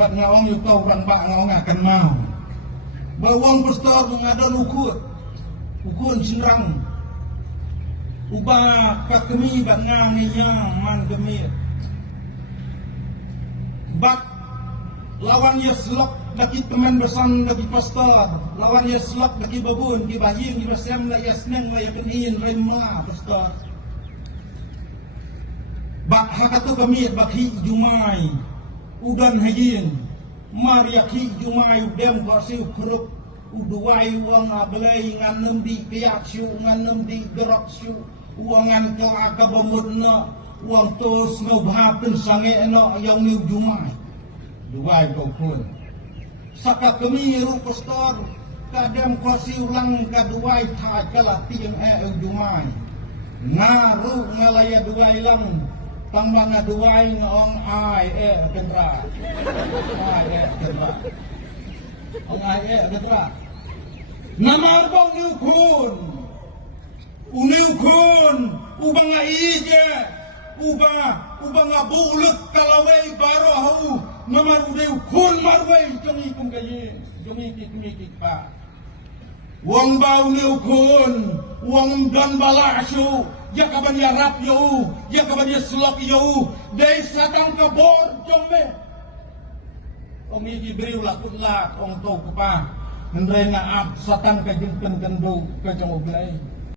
bat ngawang yu tau ban ba ngawang akan mau bawang pastor mengadon ukun sinrang uba kat kemi bat ngang yang man kemi bat lawan yeslok daki teman besan daki pastor lawan yeslok daki babun ki bahing ki basem la yasneng la yakin rema pastor bat hakatu kemi bat hi jumai udan hayin mariaki jumai udem ko siu krup uduai uang ablei nganem di piak siu nganem di gerok siu uangan kelaka bamudna uang tos ngobhapen sange eno yang niu jumai duai ko pun saka kami ru pastor kadam ko siu lang kaduai tha kala tiang jumai ngaru ngalaya duai lang tambang duai ngong ai kendra ong ai kendra namar bong niukun uniukun ubang ije ubang bulut kalawai baro hau namar uniukun marwai jongi kum gaye jongi kik pa wong bau niukun wong dan balasyu ya kaban ya rap yo ya kaban ya slok yo dai sadang kabor jombe ong iki beriu lakut lak ong to pa hendrai ngaap satang ka jengken kendo ka jong oblai